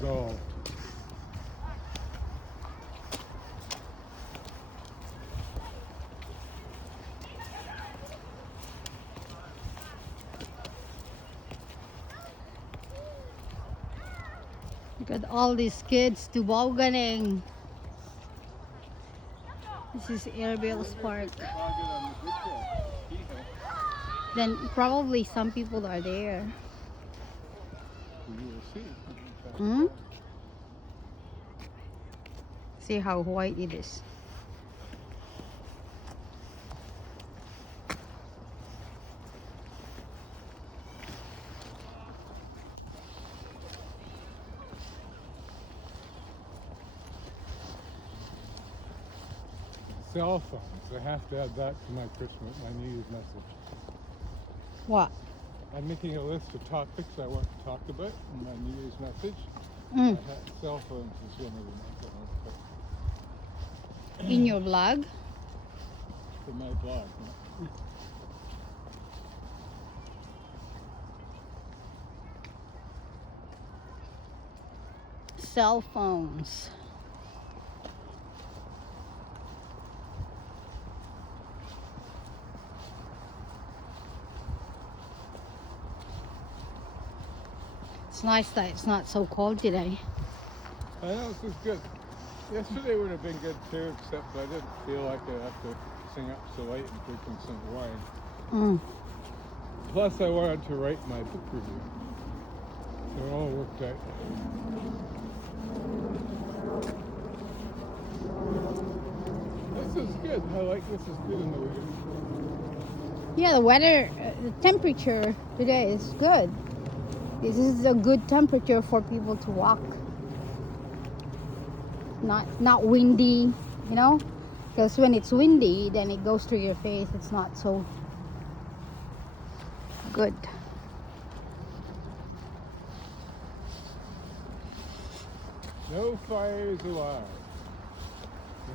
dissolved. Look at all these kids tobogganing. This is Airbill's Park. Then probably some people are there. You will see. Hmm? See how white it is. Cell phones. I have to add that to my New Year's message. What? I'm making a list of topics I want to talk about in my New Year's message. Cell phones is one of them. In your blog? For my blog. Cell phones. It's nice that it's not so cold today. I know, this is good. Yesterday would have been good too, except I didn't feel like I have to sing up so late and drinking some wine. Plus I wanted to write my book review. So it all worked out. This is good. I like this is good in the weather. Yeah, the weather, the temperature today is good. This is a good temperature for people to walk. Not windy, you know? Because when it's windy, then it goes through your face. It's not so good. No fires allowed.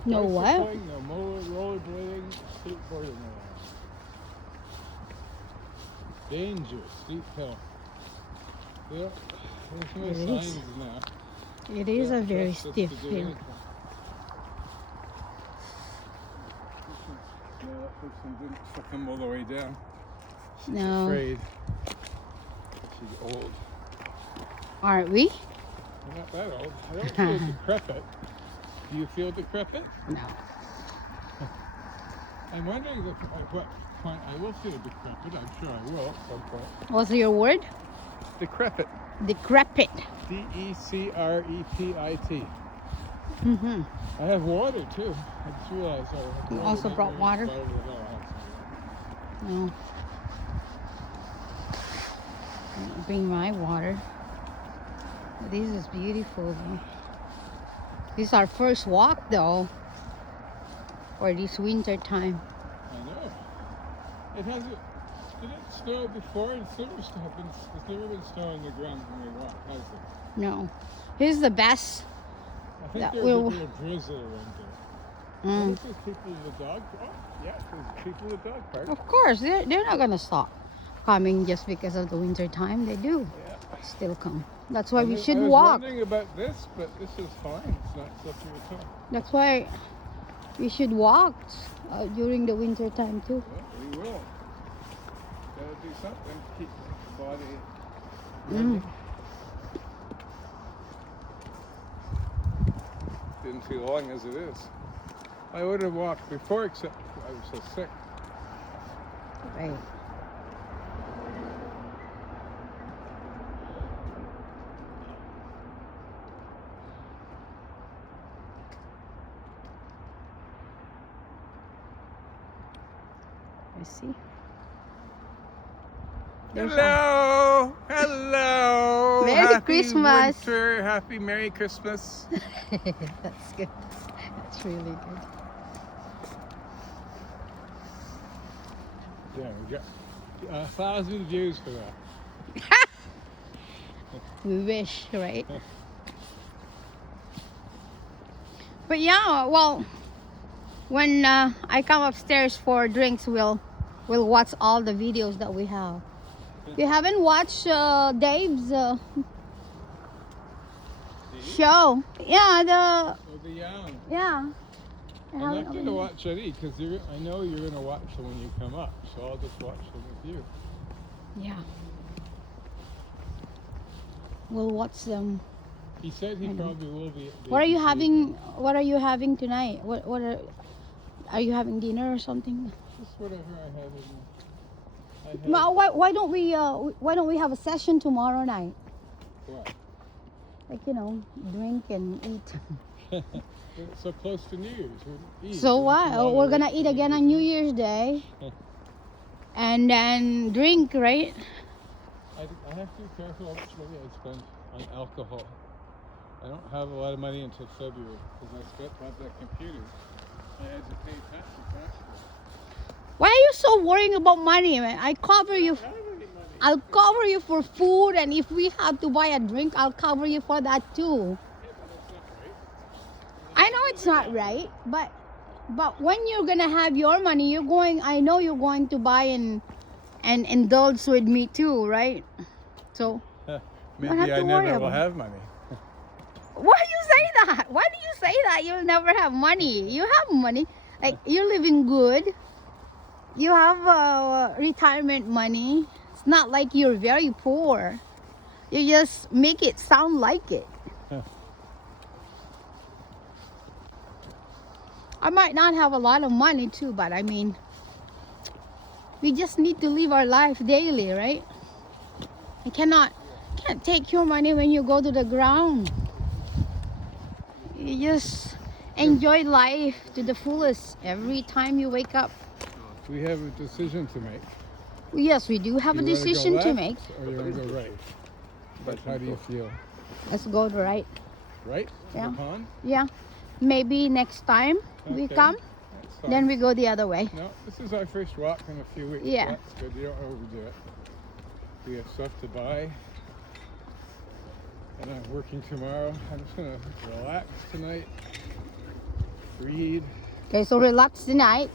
No what? Bicycling, no rollerblading, skateboarding allowed. Danger, steep hill. Yeah, there's no signs now. It is a very Trust us stiff to do hill. anything. Yeah, that person didn't suck him all the way down. She's No. afraid. She's old. Aren't we? I'm not that old. I don't feel decrepit. Do you feel decrepit? No. I'm wondering at what point I will feel decrepit. I'm sure I will at some point. What's your word? Decrepit. Decrepit. D-E-C-R-E-P-I-T. Mm-hmm. I have water too. I just realized I You also brought water? No. Bring my water. This is beautiful. This is our first walk though. For this winter time. I know. It hasn't. Did it snow before? It's never been snow on the ground when we walk, has it? No. Here's the best. I think That there's will- a bit of drizzle around there. Mm. What is people in the dog park? Yeah, there's people in the dog park. Of course, they're not gonna stop coming just because of the winter time. They do Yeah. still come. That's why I we was- should I was walk. wondering about this, but this is fine. It's not slippery at all. That's why we should walk during the winter time too. Well, we will. Gotta do something to keep the body Mm. running. Didn't feel long as it is. I would have walked before, except I was so sick. Right. You see? There's Hello! Hello! Merry Happy Christmas. Winter. Happy Merry Christmas. That's good. That's really good. Yeah, we got 1,000 views for that. We wish, right? But yeah, well, when I come upstairs for drinks, we'll watch all the videos that we have. You haven't watched Dave's show. Yeah, Oh, the Young. yeah. I'm not going to watch any because I know you're going to watch them when you come up, so I'll just watch them with you. Yeah. We'll watch them. He said he probably will be. At What are you BBC. having? What are you having tonight? Are you having dinner or something? Just whatever I have in. Well, why don't we have a session tomorrow night? What? Like, you know, drink and eat. It's so close to New Year's. Eve. So what? We're gonna eat again on New Year's Day, and then drink, right? I have to be careful how much money I spend on alcohol. I don't have a lot of money until February because I spent on that computer. I had to pay taxes. Why are you so worrying about money, man? I cover you. I'll cover you for food, and if we have to buy a drink, I'll cover you for that too. I know it's not right, but when you're gonna have your money, I know you're going to buy and indulge with me too, right? So Maybe have to I worry never will about have money. why do you say that? Why do you say that? You'll never have money. You have money. Like, you're living good. You have retirement money. It's not like you're very poor. You just make it sound like it. I might not have a lot of money too, but I mean, we just need to live our life daily, right? You can't take your money when you go to the ground. You just enjoy life to the fullest every time you wake up. We have a decision to make. Yes, we do have a You wanna go decision to left make. Or you want to go right? But how do you feel? Let's go to right. Right? To Yeah. the pond? Yeah. Maybe next time we Okay. come, That's fine. then we go the other way. No, this is our first walk in a few weeks. Yeah. That's good. You don't overdo it. We have stuff to buy. And I'm working tomorrow. I'm just going to relax tonight. Read. Okay, so relax tonight.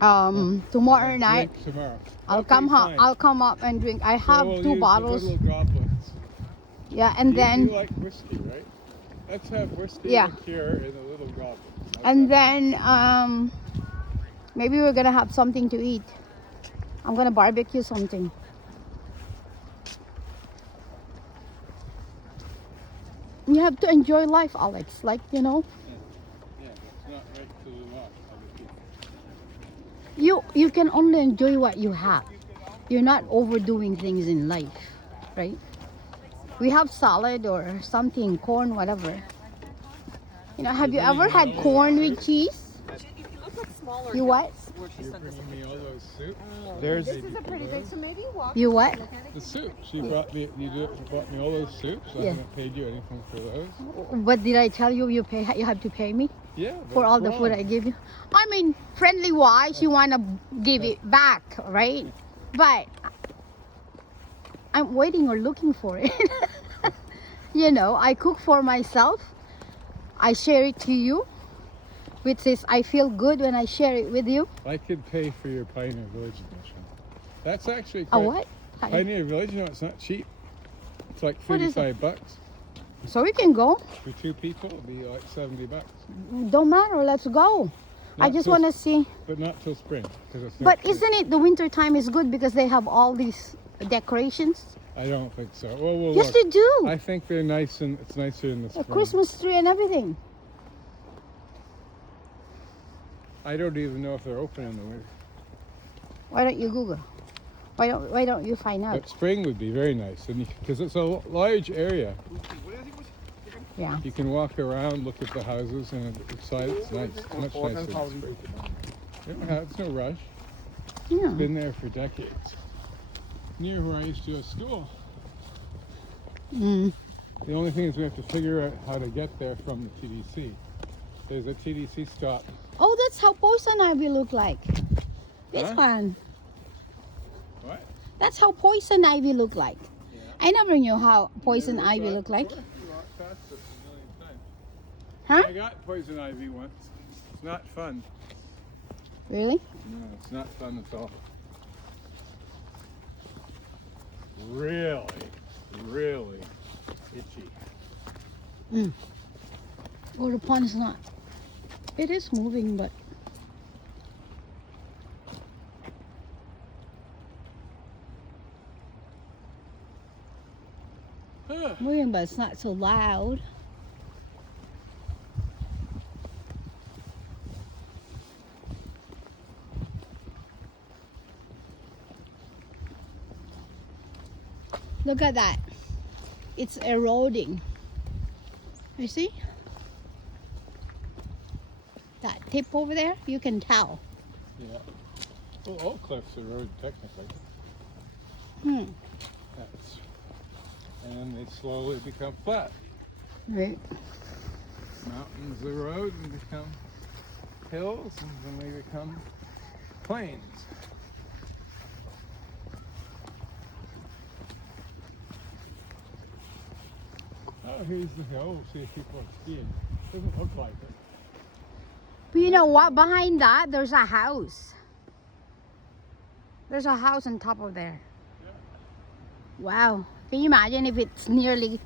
Tomorrow and night drink tomorrow. I'll Okay, come fine. I'll come up and drink. I have So we'll two use bottles. The little droplets. Yeah, and You then like whiskey, right? Let's have whiskey Yeah. liqueur in a little goblet. How's and that? then maybe we're gonna have something to eat. I'm gonna barbecue something. You have to enjoy life, Alex. Like, you know, Yeah, it's not right to the lot. Obviously. you can only enjoy what you have. You're not overdoing things in life, right? We have salad or something, corn, whatever. You know, have you ever had corn with cheese? You what? You're bringing me all those soups. There's This is a pretty big, so maybe walk. You what? The soups. You brought me all those soups. I Yeah. haven't paid you anything for those. What did I tell you? You have to pay me Yeah. for all the food I give you. I mean, friendly wise, you wanna give it back, right? But I'm waiting or looking for it. You know, I cook for myself. I share it to you, which is I feel good when I share it with you. I could pay for your Pioneer Village edition. That's actually A quite, what? Pioneer Village. You know, it's not cheap. It's like What is it? $35 So we can go. for two people. It'll be like $70. Don't matter. Let's go. I Not just till- want to see. But not till spring because it's. But not cheap. isn't it the winter time is good because they have all these decorations? I don't think so. Well, we'll Yes, look. they do. I think they're nice and it's nicer in the A spring. Christmas tree and everything. I don't even know if they're open in the winter. Why don't you Google? Why don't you find out? But spring would be very nice, and because it's a large area, Yeah. you can walk around, look at the houses, and inside it's nice. Much nicer in spring. It's no rush. Yeah. Been there for decades. Near where I used to go to school. Mm. The only thing is we have to figure out how to get there from the TDC. There's a TDC stop. Oh, that's how poison ivy look like. This Huh? one. What? That's how poison ivy look like. I never knew how poison Never ivy saw it look like. before? You walked past it a million times. Huh? I got poison ivy once. It's not fun. Really? No, it's not fun at all. Really, really itchy. Oh, the pond is not. It is moving, but Huh. moving, but it's not so loud. Look at that. It's eroding. You see? That tip over there, you can tell. Yeah. Well, all cliffs are road technically. That's, and then they slowly become flat. Right. Mountains erode and become hills, and then they become plains. Oh, here's the hill. We'll see if people are skiing. Doesn't look like it. But you know what? Behind that, there's a house. There's a house on top of there. Wow. Can you imagine if it's nearly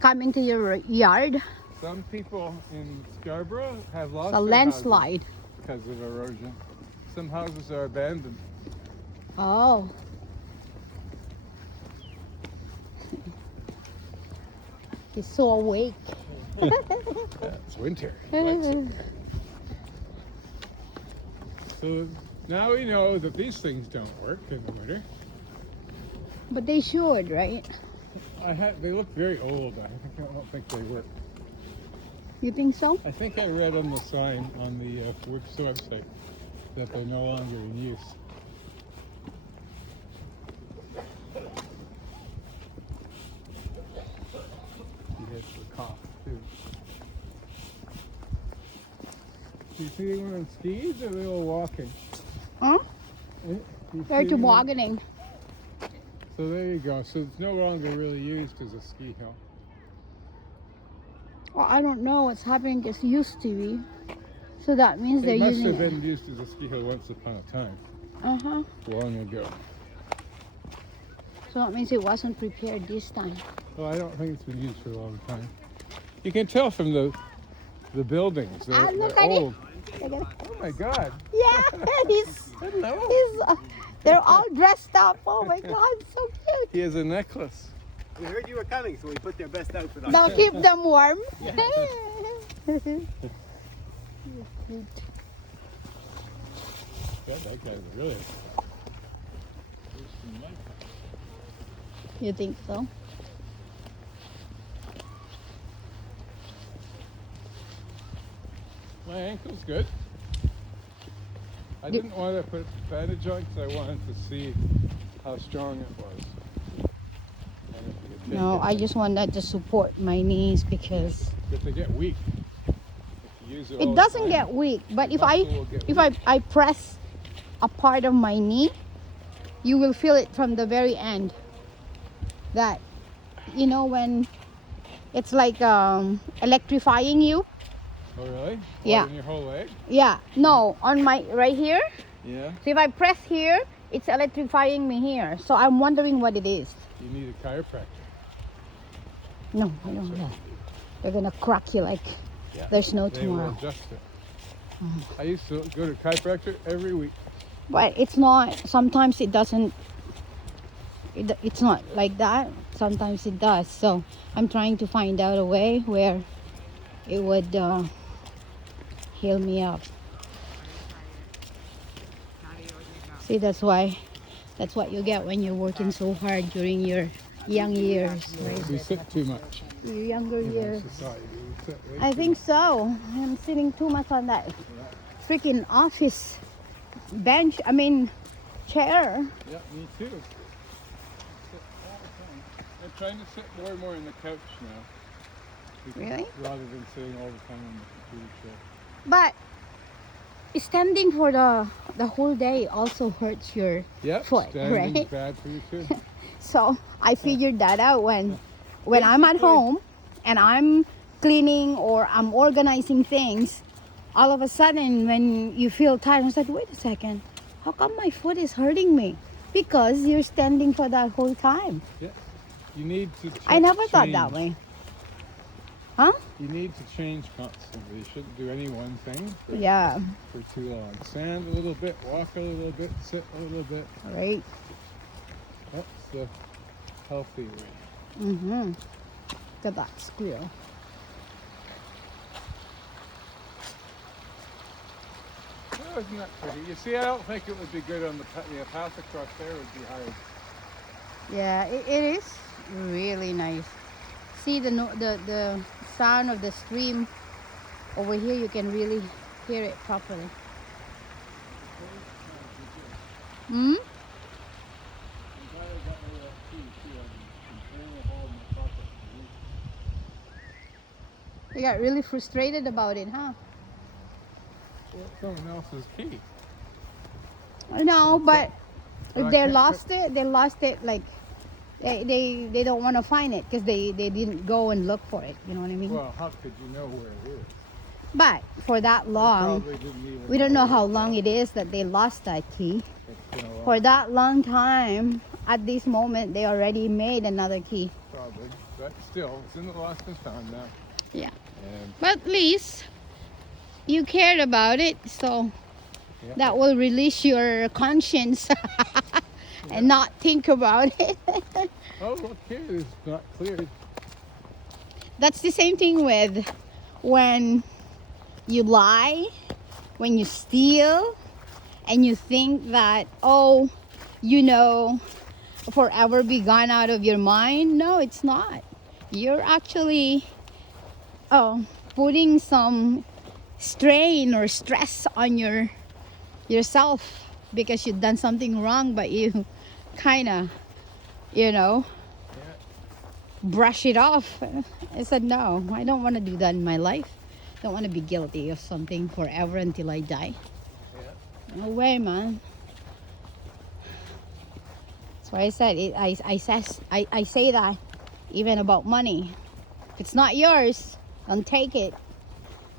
coming to your yard? Some people in Scarborough have lost It's a their landslide. houses because of erosion. Some houses are abandoned. Oh. He's so awake. Yeah, it's winter. He likes it. So now we know that these things don't work in the winter. But they should, right? They look very old. I don't think they work. You think so? I think I read on the sign on the works website that they're no longer in use. He has the cough too. Do you see anyone on skis or are they all walking? Huh? Do you They're see anyone- tobogganing. So there you go. So it's no longer really used as a ski hill. Well, I don't know what's happening. It's used to be. So that means they're It must using have it. been used as a ski hill once upon a time, Uh-huh. long ago. So that means it wasn't prepared this time. Well, I don't think it's been used for a long time. You can tell from the buildings. They're, Look they're at it. old. Look at it. Oh my God! Yeah, he's, Hello. they're all dressed up. Oh my God, so cute. He has a necklace. We heard you were coming, so we put their best outfit on. They'll keep them warm. Yeah, that guy's really. You think so? My ankle's good. I didn't want to put bandage on because I wanted to see how strong it was. And if it could No, take I just wanted to support my knees because If they get weak. If you use it all it the doesn't time, get weak. But the if I muscle will get if weak. I press a part of my knee, you will feel it from the very end. That, you know, when it's like electrifying you. Oh really? Yeah. Or in your whole leg? Yeah, no, on my right here. Yeah. So if I press here, it's electrifying me here. So I'm wondering what it is. You need a chiropractor. No, I don't know. They're gonna crack you like Yeah. there's no They will tomorrow. adjust it. I used to go to chiropractor every week. But it's not. Sometimes it doesn't. It's not like that. Sometimes it does. So I'm trying to find out a way where it would heal me up. See, that's what you get when you're working so hard during your young years, right? We sit too much Your younger in our years. society. We sit way I too think so. I'm sitting too much on that freaking office bench. I mean, chair. much. Yeah, me too. Sit all the time. I'm trying to sit more and more on the couch now. Really? Rather than sitting all the time on the computer chair. But standing for the whole day also hurts your Yep, foot, standing's right? bad for you too. So I figured that out when I'm at home and I'm cleaning or I'm organizing things. All of a sudden, when you feel tired, I was like, wait a second, how come my foot is hurting me? Because you're standing for that whole time. You need to I never thought that change. way. Huh? You need to change constantly. You shouldn't do any one thing Yeah. for too long. Stand a little bit, walk a little bit, sit a little bit. Right. That's the healthy way. Mm-hmm. Look at that squirrel. Oh, isn't that pretty? You see, I don't think it would be good on the path across there would be hard. Yeah, it is really nice. See the sound of the stream over here. You can really hear it properly. Hmm. You got really frustrated about it, huh? Well, someone else's key. I know, but Well, if I they can't lost it, they lost it. Like they don't want to find it because they didn't go and look for it. You know what I mean? Well, how could you know where it is? But for that long, Probably didn't even we don't know how where long it is that they lost that key. it's been a For while, that long time, at this moment, they already made another key. probably. But still, it's in the lost and found now. Yeah. And But at least you cared about it, so yeah. that will release your conscience and not think about it. Oh, look here, it's not cleared. That's the same thing with when you lie, when you steal, and you think that, oh, forever be gone out of your mind. No, it's not. You're actually putting some strain or stress on yourself because you've done something wrong, but you kind of, brush it off. I said, no, I don't want to do that in my life. I don't want to be guilty of something forever until I die. Yeah. No way, man. That's why I said it. I say that even about money. If it's not yours, don't take it,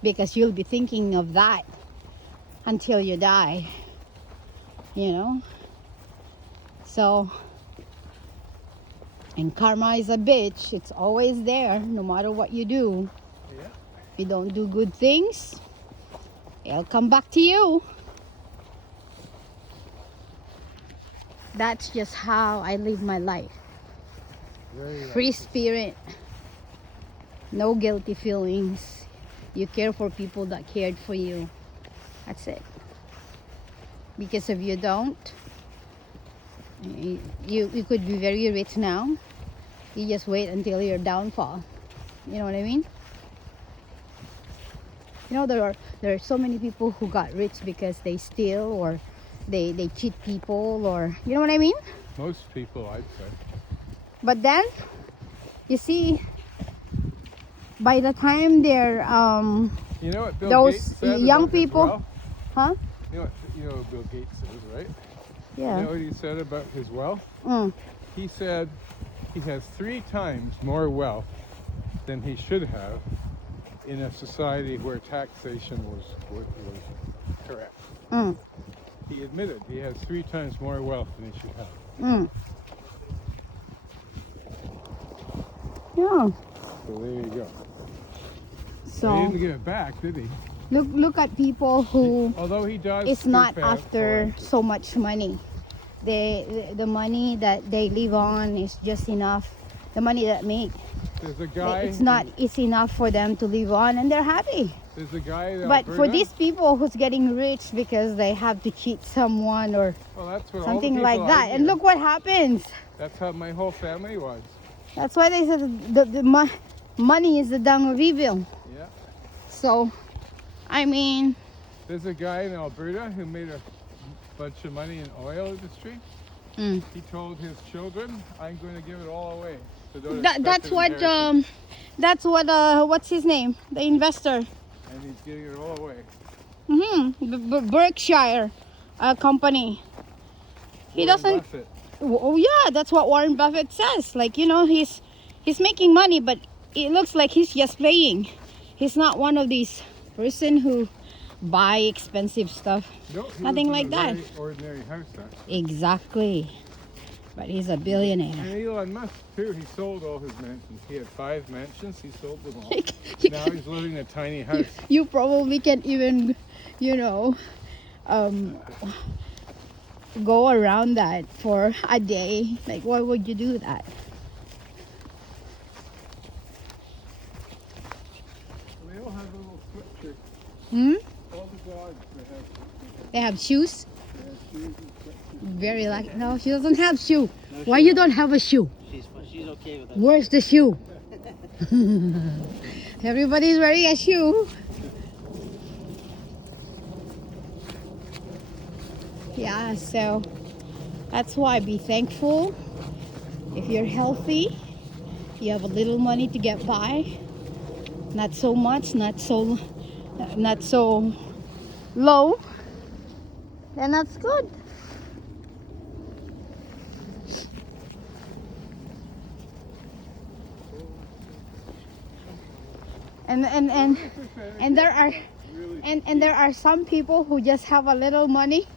because you'll be thinking of that until you die. So, and karma is a bitch. It's always there, no matter what you do. Yeah. If you don't do good things, it'll come back to you. That's just how I live my life. Very Free spirit. No guilty feelings. You care for people that cared for you. That's it. Because if you don't, you could be very rich now. You just wait until your downfall. You know what I mean? There are so many people who got rich because they steal or they cheat people, or you know what I mean? Most people, I'd say. But then you see, by the time they're You know what Bill Those Gates said young about his people- wealth? huh? You know what Bill Gates is, right? Yeah. You know what he said about his wealth? Mm. He said he has 3 times more wealth than he should have in a society where taxation was correct. Mm. He admitted he has 3 times more wealth than he should have. Mm. Yeah. So there you go. He So didn't give it back, did he? look at people who Although he does. it's not keep after so much money. The money that they live on is just enough. The money that make, There's a guy. it's not it's enough for them to live on, and they're happy. There's a guy in But for Alberta- these people who's getting rich because they have to cheat someone or well, that's what all the something people like I that, and hear. look what happens. That's how my whole family was. That's why they said the money is the dung of evil. Yeah. So, I mean, There's a guy in Alberta who made a bunch of money in oil industry. mm. He told his children, "I'm going to give it all away." So don't That's expect what an what's his name, the investor, and he's giving it all away. Berkshire company. He Warren doesn't. Buffett. Oh yeah, that's what Warren Buffett says. Like, he's making money, but it looks like he's just playing. He's not one of these person who buy expensive stuff. No, he Nothing lives in like a that. very ordinary house, actually. Exactly. But he's a billionaire. And Elon Musk too. He sold all his mansions. He had 5 mansions. He sold them all. You Now can- he's living in a tiny house. you probably can't even, go around that for a day. Like, why would you do that? They all have little sweatshirts. Hmm? All the dogs They have shoes. they have shoes and sweatshirts. Very lucky. No, she doesn't have shoe. Why you don't have a shoe? She's okay with that. Where's the shoe? Everybody's wearing a shoe. Yeah, so that's why be thankful. If you're healthy, you have a little money to get by. Not so much, not so low. Then that's good. And there are and there are some people who just have a little money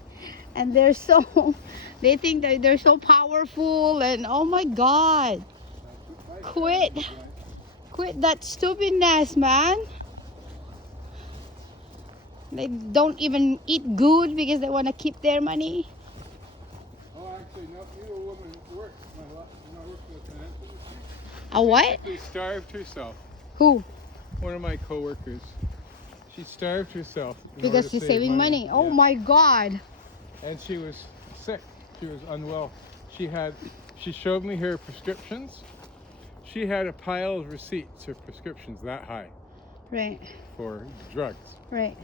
and they're so they think that they're so powerful and oh my god, quit that stupidness, man. They don't even eat good because they want to keep their money. Oh, actually, no. You a woman works. When I worked in the financial industry. A what? She starved herself. Who? One of my coworkers. She starved herself in order Because to she's save saving money. Oh Yeah. my god. And she was sick. She was unwell. She showed me her prescriptions. She had a pile of receipts, her prescriptions that high Right, for drugs. right.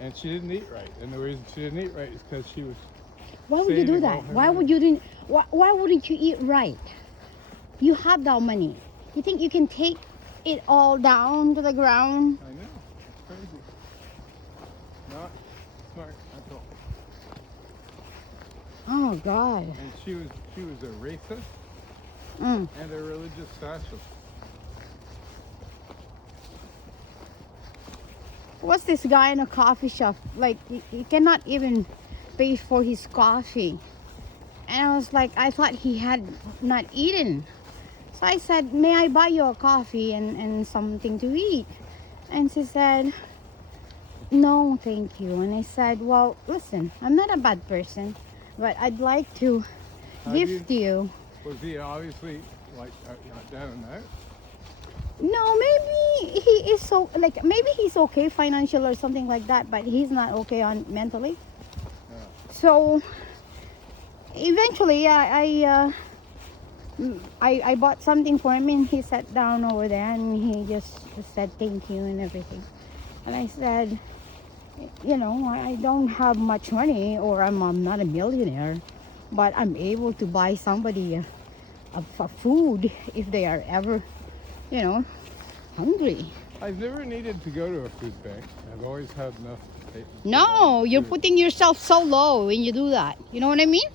And she didn't eat right. And the reason she didn't eat right is because she was Why would you do saving that? all her Why money. would you do? Why wouldn't you eat right? You have that money. You think you can take it all down to the ground? I know. It's crazy. Not smart at all. Oh God. And she was a racist Mm. and a religious fascist. What's this guy in a coffee shop? Like he cannot even pay for his coffee. And I was like, I thought he had not eaten. So I said, may I buy you a coffee and something to eat? And she said, no, thank you. And I said, well, listen, I'm not a bad person, but I'd like to Have gift you. Was he obviously like not down and out? No, maybe he is so like maybe he's okay financial or something like that, but he's not okay on mentally. Yeah. So eventually, I bought something for him, and he sat down over there, and he just said thank you and everything. And I said, I don't have much money, or I'm not a millionaire, but I'm able to buy somebody a food if they are ever, hungry. I've never needed to go to a food bank. I've always had enough to take. No, you're food. putting yourself so low when you do that. You know what I mean?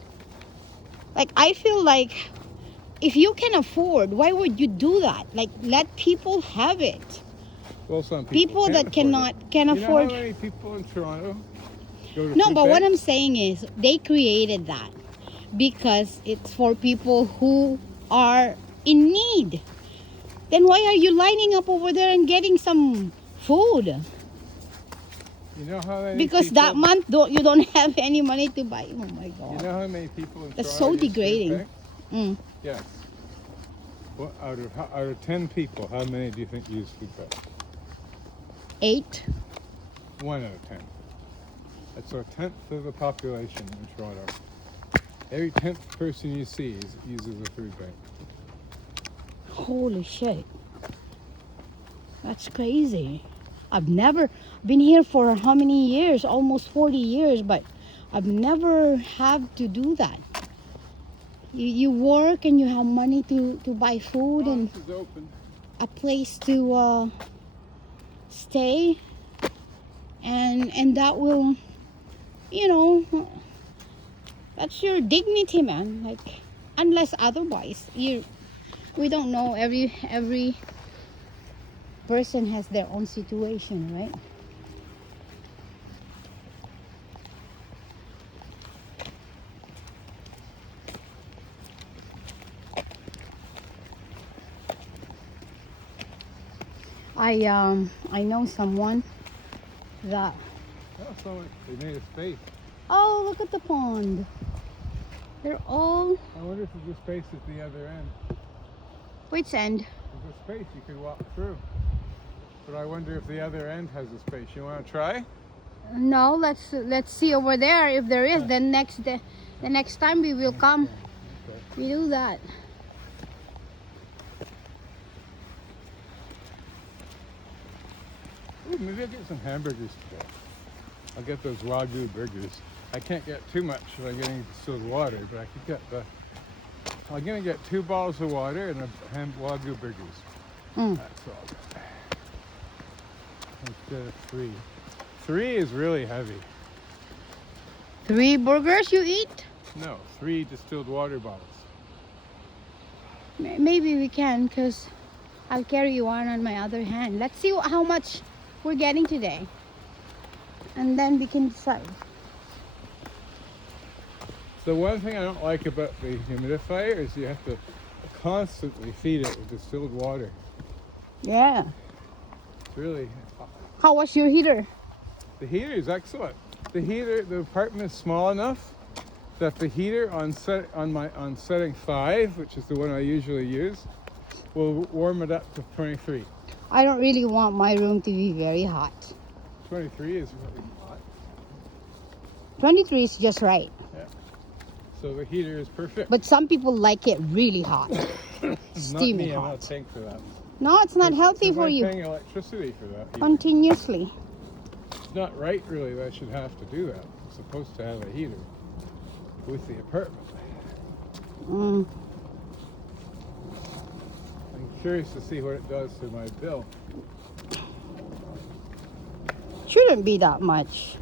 Like, I feel like if you can afford, why would you do that? Like, let people have it. Well, some People can't that afford it. can You afford. know how many people in Toronto go to No, food but what I'm banks? saying is they created that because it's for people who are in need. Then why are you lining up over there and getting some food? You know how many Because people, that month you don't have any money to buy. Oh my You God. know how many people in That's Toronto so use food degrading. banks? Mm. Yes. Well, out of 10 people, how many do you think use food banks? 8. 1 out of 10. That's a tenth of the population in Toronto. Every 10th person you see uses a food bank. Holy shit. That's crazy. I've never been here for how many years? Almost 40 years, but I've never had to do that. You work and you have money to buy food and This is open. a place to stay, and that will, that's your dignity, man. Like, unless otherwise, we don't know. Every person has their own situation, right? I know someone that. Oh, so they made a space. Oh, look at the pond. They're all. I wonder if there's a space at the other end. Which end? There's a space you could walk through. But I wonder if the other end has a space. You want to try? No, let's see over there if there is. Then the next time we will come. Okay. We do that. Ooh, maybe I'll get some hamburgers today. I'll get those Wagyu burgers. I can't get too much if I'm getting distilled water, but I could get the. I'm gonna get 2 bottles of water and a Wagyu burgers. Mm. That's all. Instead of 3. 3 is really heavy. 3 burgers you eat? No, 3 distilled water bottles. Maybe we can, because I'll carry one on my other hand. Let's see how much we're getting today. And then we can decide. So one thing I don't like about the humidifier is you have to constantly feed it with distilled water. Yeah. Really, How was your heater? the heater is excellent. The apartment is small enough that the heater on setting 5, which is the one I usually use, will warm it up to 23. I don't really want my room to be very hot. 23 is really hot. 23 is just right. So the heater is perfect. But some people like it really hot. Not Steaming me, I'm hot. not paying for that. No, it's not healthy for I'm you. paying electricity for that. Heater. Continuously. It's not right, really, that I should have to do that. I'm supposed to have a heater with the apartment. Mm. I'm curious to see what it does to my bill. Shouldn't be that much.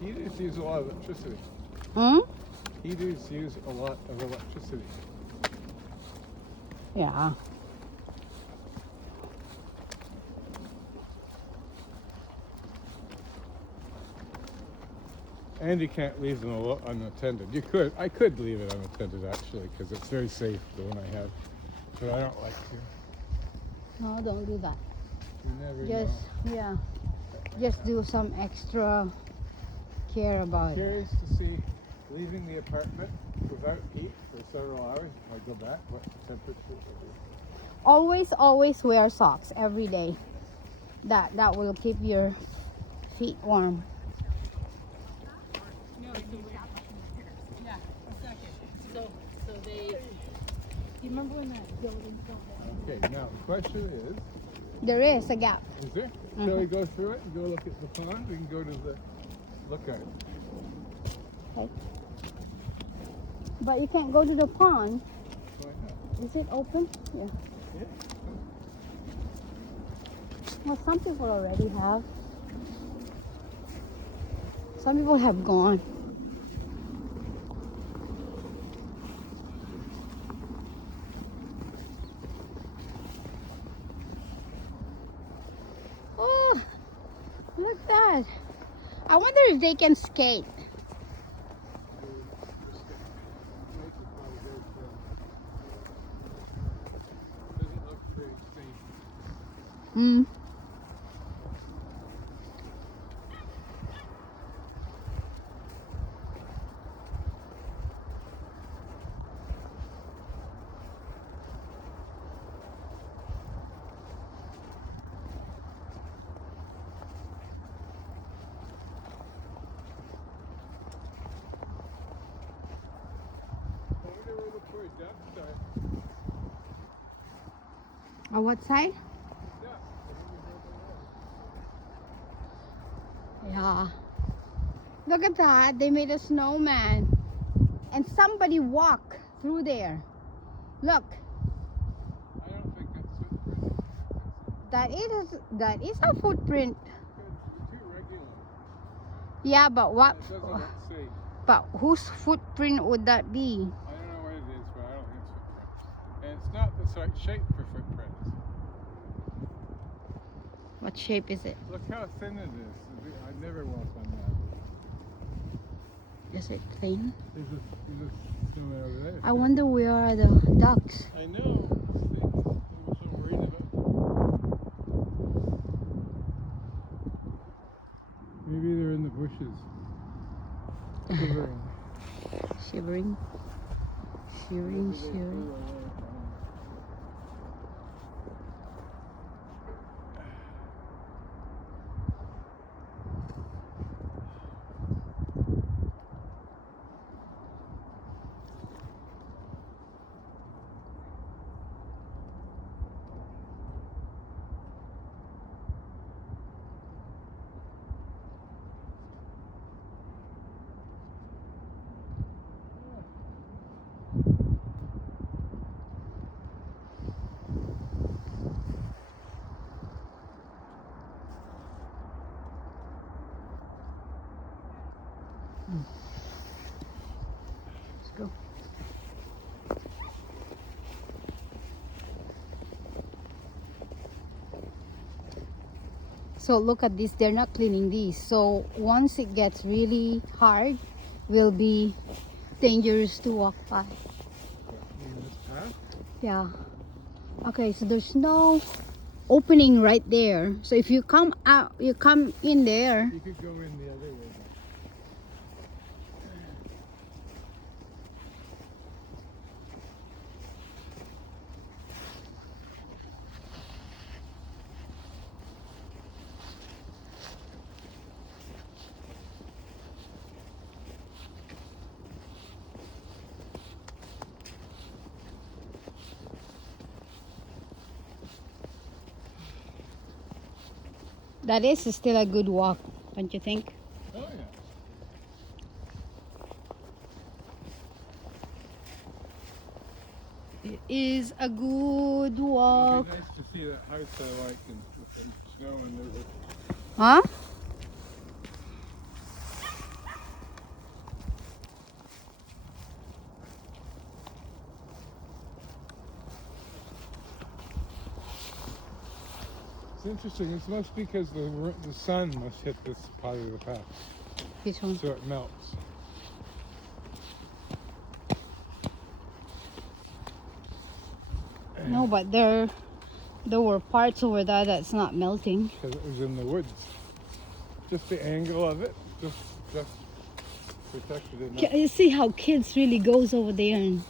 Heaters use a lot of electricity. Hmm? Heaters use a lot of electricity. Yeah. And you can't leave them unattended. You could. I could leave it unattended, actually, because it's very safe, the one I have. But I don't like to. No, don't do that. You never Just, yeah. Just do some extra care know. about it. Curious to see leaving the apartment without heat for several hours. If I go back, what the temperature will be. Always wear socks every day. That will keep your feet warm. Remember when that building fell down? Okay, now the question is, There is a gap. is there? Shall we go through it and go look at the pond? We can go to the lookout. Okay. But you can't go to the pond. Why not? Is it open? Yeah. Yeah. Well, some people already have. Some people have gone. Oh, look at that. I wonder if they can skate. Doesn't look very safe. Hmm. I wonder where the poor ducks are. On what side? Ducks. Yeah. Look at that. They made a snowman. And somebody walked through there. Look. I don't think that's That is a footprint. too regular. Yeah, but what? It doesn't look safe. But whose footprint would that be? I don't know what it is, but I don't think it's footprints. And it's not the right shape for footprints. What shape is it? Look how thin it is. I'd never walk on that. Is it thin? There's a snowman over there. I wonder where are the ducks. I know. I'm so worried about shivering. Shivering. Let's go. So look at this, they're not cleaning these. So once it gets really hard, will be dangerous to walk by. In this path? Yeah. Okay, so there's no opening right there. So if you come out, you come in there. You could go in the other way. That is still a good walk, don't you think? Oh yeah. It is a good It'd walk. be nice to see that house I like and with the snow and there's Huh? It's interesting. It's must because the sun must hit this part of the path, This one. so it melts. No, but there were parts over there that's not melting. Because it was in the woods. Just the angle of it, just protected enough. You see how kids really goes over there and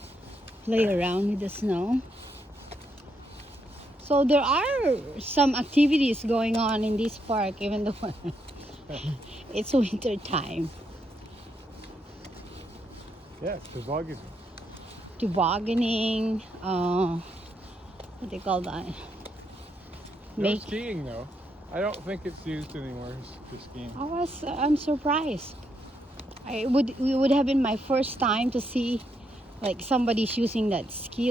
play around with the snow. So there are some activities going on in this park, even though it's winter time. Yeah, it's tobogganing. Tobogganing, what do they call that? No skiing though. I don't think it's used anymore for skiing. I'm surprised. It would have been my first time to see like somebody's using that ski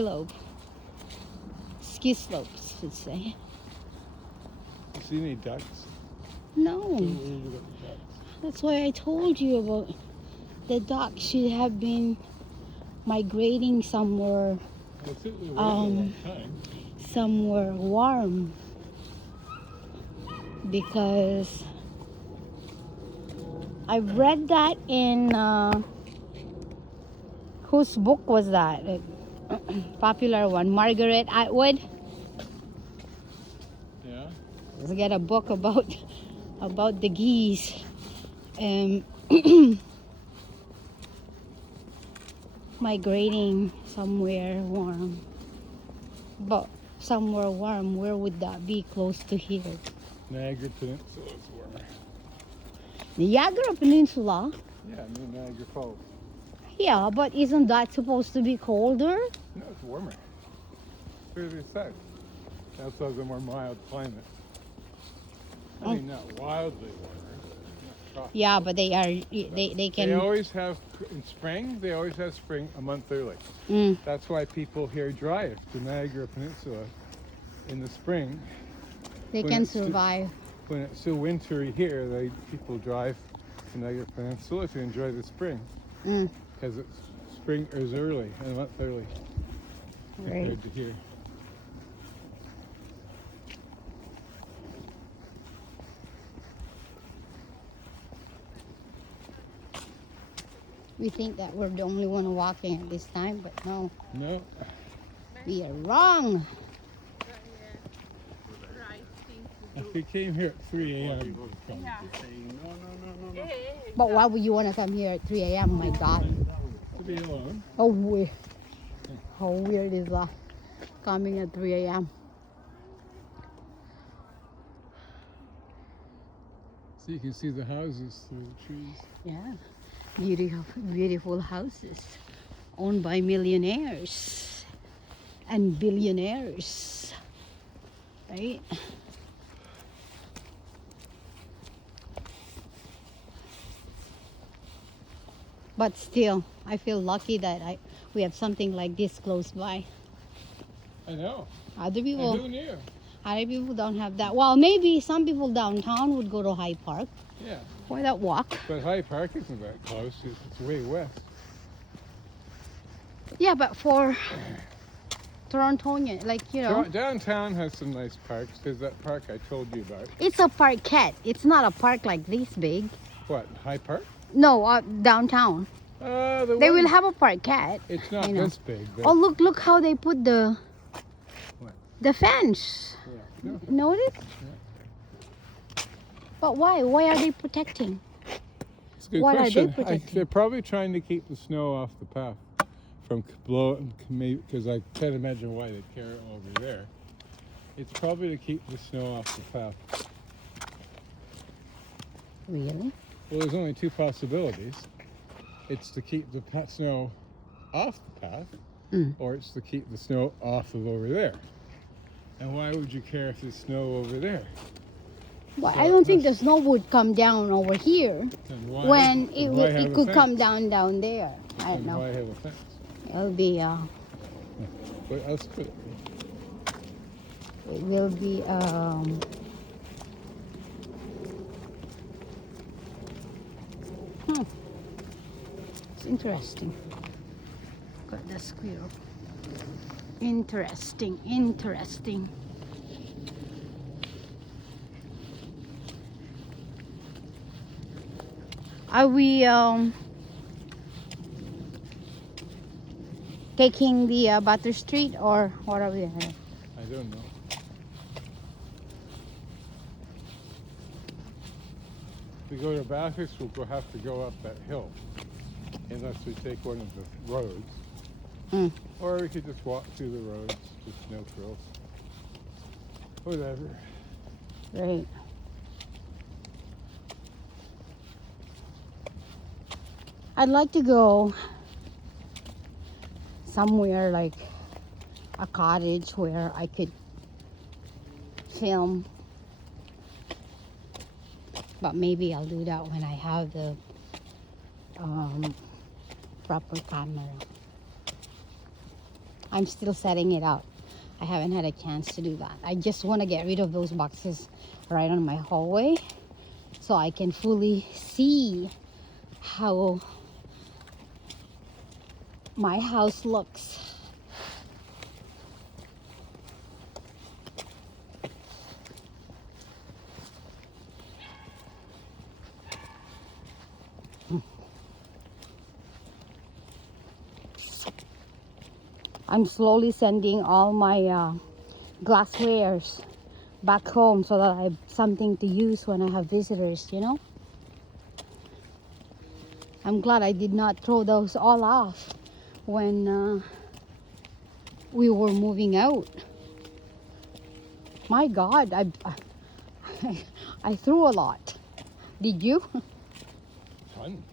slopes, should say. You see any ducks? No, Don't worry about the ducks. that's why I told you about the ducks should have been migrating somewhere, It's a long time. somewhere warm, because I read that in whose book was that? Popular one, Margaret Atwood. Yeah. Let's get a book about the geese. Migrating somewhere warm. But somewhere warm, where would that be close to here? Niagara Peninsula is warmer. Niagara Peninsula? Yeah, I mean Niagara Falls. Yeah, but isn't that supposed to be colder? No, it's warmer. Further south. Also has a more mild climate. I mean, not wildly warmer. Not tropical. Yeah, but they They can. always have, in spring, they always have spring a month early. Mm, That's why people here drive to Niagara Peninsula in the spring. they When can it's too- survive. When it's so wintry here, people drive to Niagara Peninsula to enjoy the spring. Mm, Because spring is early, a month early right. compared to here. We think that we're the only one walking at this time, but no, No, we are wrong. if we came here at 3 a.m. But why would you want to come here at 3 a.m.? My God. to be alone. Oh, weird. How weird is that? Coming at 3 a.m. So you can see the houses through the trees. Yeah. Beautiful, beautiful houses owned by millionaires and billionaires. Right? But still, I feel lucky that we have something like this close by. I know. Other And people, who knew? other people don't have that. Well, maybe some people downtown would go to Hyde Park Yeah. for that walk. But Hyde Park isn't that close. It's way west. Yeah, but for Torontonian, like, you know, Downtown has some nice parks. There's that park I told you about. it's a parkette. It's not a park like this big. What, Hyde Park? No, downtown. They will have a parkette. It's not I know. this big. But Oh, look how they put the What? the fence. yeah. No, Notice? But why? Why are they protecting? it's a good What are they question. protecting? They're probably trying to keep the snow off the path from blowing, because I can't imagine why they'd carry it over there. It's probably to keep the snow off the path. Really? Well, there's only two possibilities. It's to keep the snow off the path, Mm. or it's to keep the snow off of over there. And why would you care if there's snow over there? Well, So I don't think the that's- snow would come down over here Then why, when then why have it a could fence? come down there. I don't Then know. why have a fence? It'll be What else could it be? it will be it's interesting. Got the squirrel. Interesting. Are we taking the Butter Street, or what are we doing? I don't know. If we go to Bathurst, we'll have to go up that hill, unless we take one of the roads. Mm. Or we could just walk through the roads, just no frills. Whatever. Right. I'd like to go somewhere like a cottage where I could film. But maybe I'll do that when I have the proper camera. I'm still setting it up. I haven't had a chance to do that. I just want to get rid of those boxes right on my hallway so I can fully see how my house looks. I'm slowly sending all my glasswares back home so that I have something to use when I have visitors, you know? I'm glad I did not throw those all off when we were moving out. My God, I threw a lot. Did you? Tons.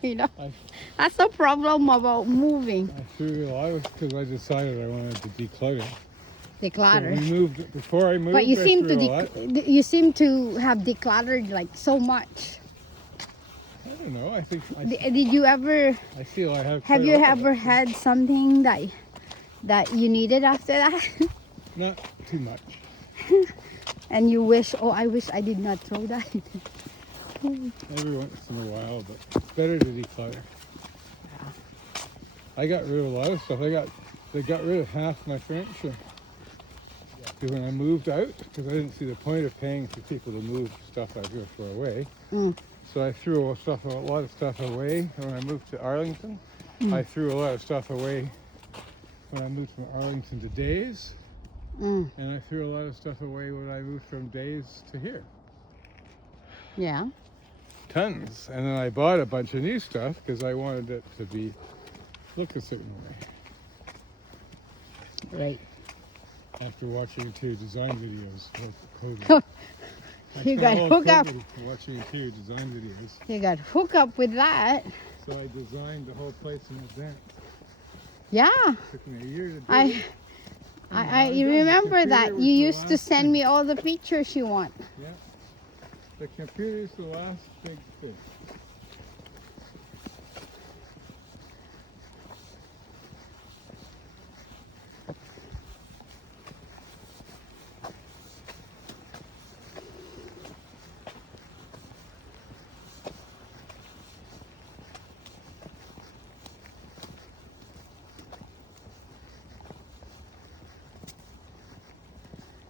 You know, I that's the problem about moving. threw a lot because I decided I wanted to declutter. So Declutter. we moved, before I moved, But you I seem threw to a lot. you seem to have decluttered like so much. I don't know. I think Did you ever I feel I have. have quite a you lot of ever it. had something that you needed after that? Not too much. And you wish, oh, I wish I did not throw that. Every once in a while, but it's better to declutter. I got rid of a lot of stuff. They got rid of half my furniture. When I moved out, because I didn't see the point of paying for people to move stuff I was going to throw away. Mm. So I threw a lot of stuff away when I moved to Arlington. I threw a lot of stuff away when I moved from Arlington to Days. Mm. And I threw a lot of stuff away when I moved from Days to here. Yeah. tons. And then I bought a bunch of new stuff because I wanted it to look a certain way. Right. After watching 2 design videos for COVID. I You got spent all hooked up. COVID watching 2 design videos. You got hooked up with that. So I designed the whole place in advance. Yeah. Took me a year to do I it. I The remember computer that. was You the used to last send thing. me all the pictures you want. Yeah. The computer's the last big thing.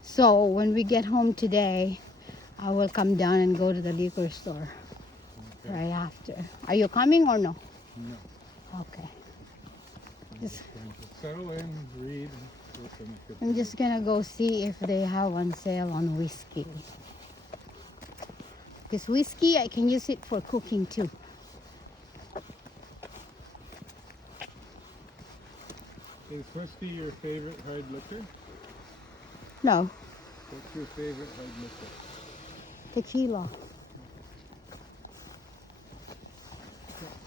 So when we get home today, I will come down and go to the liquor store Okay. right after. Are you coming or no? No. Okay. I'm Just- just going to settle in, read, and listen. I'm just gonna go see if they have on sale on whiskey. Because whiskey, I can use it for cooking too. Is whiskey your favorite hard liquor? No, What's your favorite hard liquor? tequila.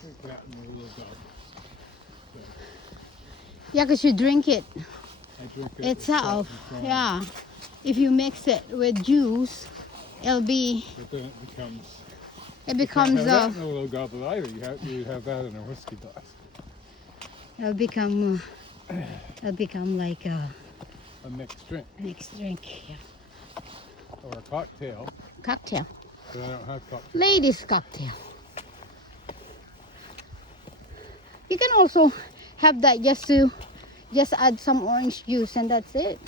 Drink that in a little goblet. Yeah, because you drink it I drink it itself. with salt and Yeah. If you mix it with juice, it'll be, But then it becomes. it You becomes can't have a, that in a little goblet either. You have that in a whiskey glass. it'll become like a A mixed drink mixed drink. Yeah. or a cocktail. Cocktail. But I don't have cocktails. Ladies cocktail. You can also have that just add some orange juice and that's it.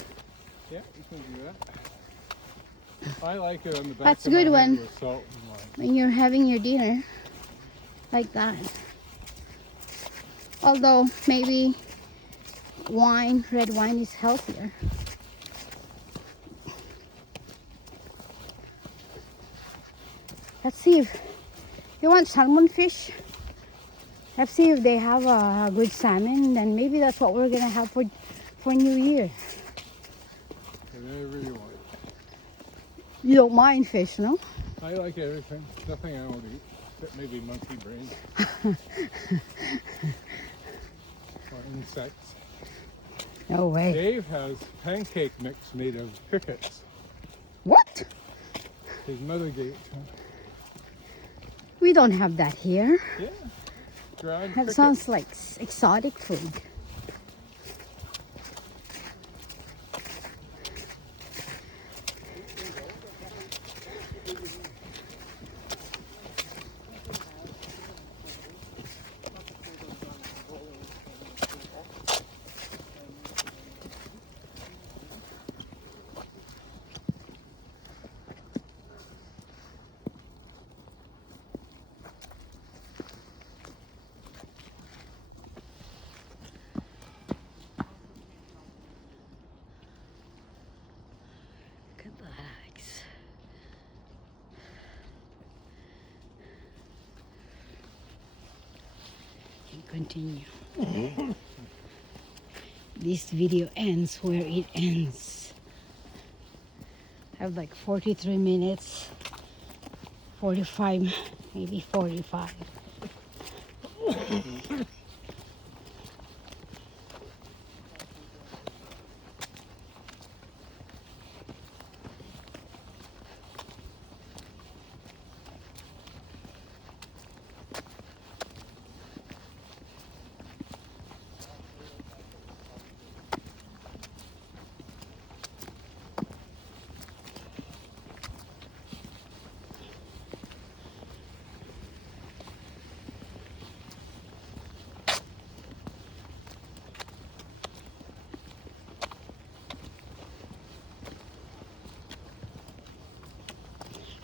Yeah, you can do that. I like it on the back That's of my good head one. with salt and lime. When you're having your dinner like that. Although maybe red wine is healthier. Let's see if you want salmon fish. Let's see if they have a good salmon. Then maybe that's what we're gonna have for New Year. Whatever you want. You don't mind fish, no? I like everything. Nothing I won't eat. Except maybe monkey brain. Or insects. No way. Dave has pancake mix made of crickets. What? His mother gave it to him. We don't have that here. Yeah. Ground That crickets. sounds like exotic food. Look at the eggs. And continue. This video ends where it ends. I have like 43 minutes, 45, maybe 45.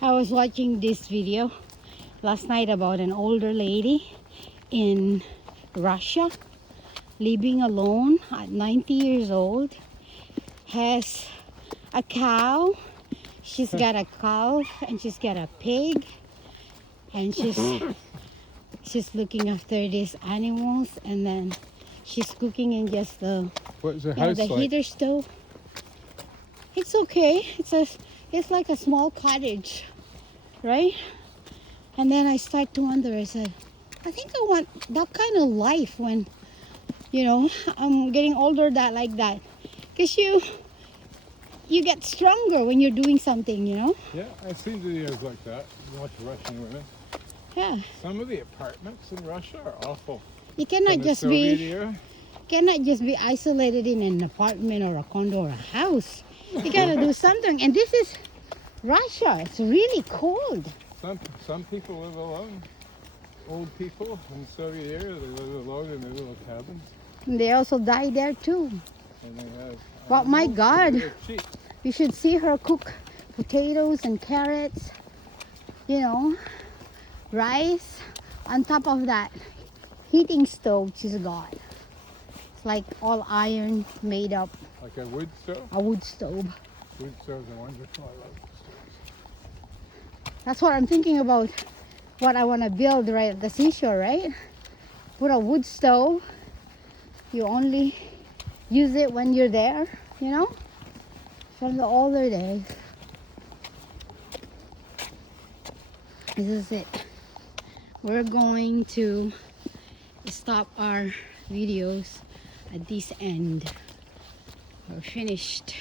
I was watching this video last night about an older lady in Russia living alone at 90 years old, has a cow, she's got a cow and she's got a pig and she's looking after these animals, and then she's cooking in just the What's the you know, house the like? heater stove. It's okay. It's like a small cottage, right? And then I start to wonder. I said, I think I want that kind of life when, you know, I'm getting older. That like that, because you get stronger when you're doing something. You know? Yeah, I've seen videos like that. Watch Russian women. Yeah. Some of the apartments in Russia are awful. You cannot From the just Soviet be era. isolated in an apartment or a condo or a house. You gotta do something. And this is Russia. It's really cold. Some people live alone. Old people in the Soviet era, they live alone in their little cabins. And they also die there too. And they have But my animals, God. and they're cheap. You should see her cook potatoes and carrots, you know, rice on top of that heating stove she's got. It's like all iron made up, Like a wood stove. a wood stove. Wood stoves are wonderful. I love wood stoves. That's what I'm thinking about, what I want to build right at the seashore, right? Put a wood stove. You only use it when you're there, you know? From the older days. This is it. We're going to stop our videos at this end. We're finished.